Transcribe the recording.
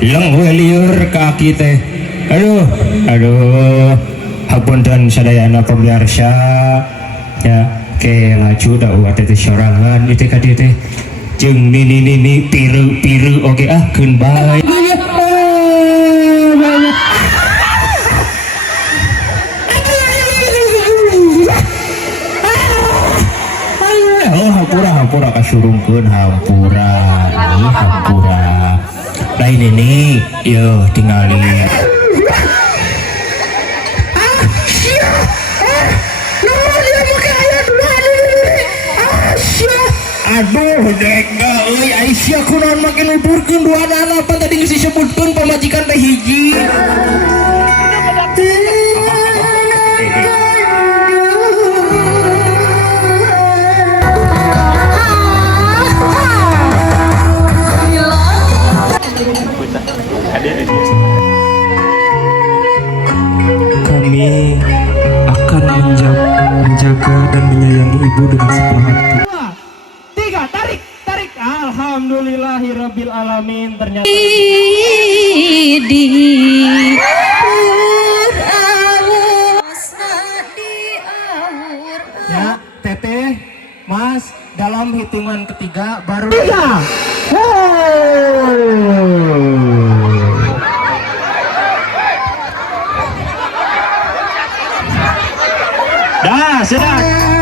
liur kaki teh. Aduh, hapunten sadayana pemirsa ya ke laju da uat teh sorangan itu ka dieu teh jeung nini piru oge keun bae. Oh hampura kasurungkeun hampura lain ini yo tingali aduh dengga euy Aisyah kunaon make nuturkeun duana apa tadi geus disebutkeun pamajikan teh hiji. Kami akan menjaga dan menyayangi ibu dengan sepenuh hati. 2, 3, tarik. Alhamdulillahirabbil alamin. Ternyata ya, Teteh, Mas, dalam hitungan ketiga baru 3. Dah, sudah.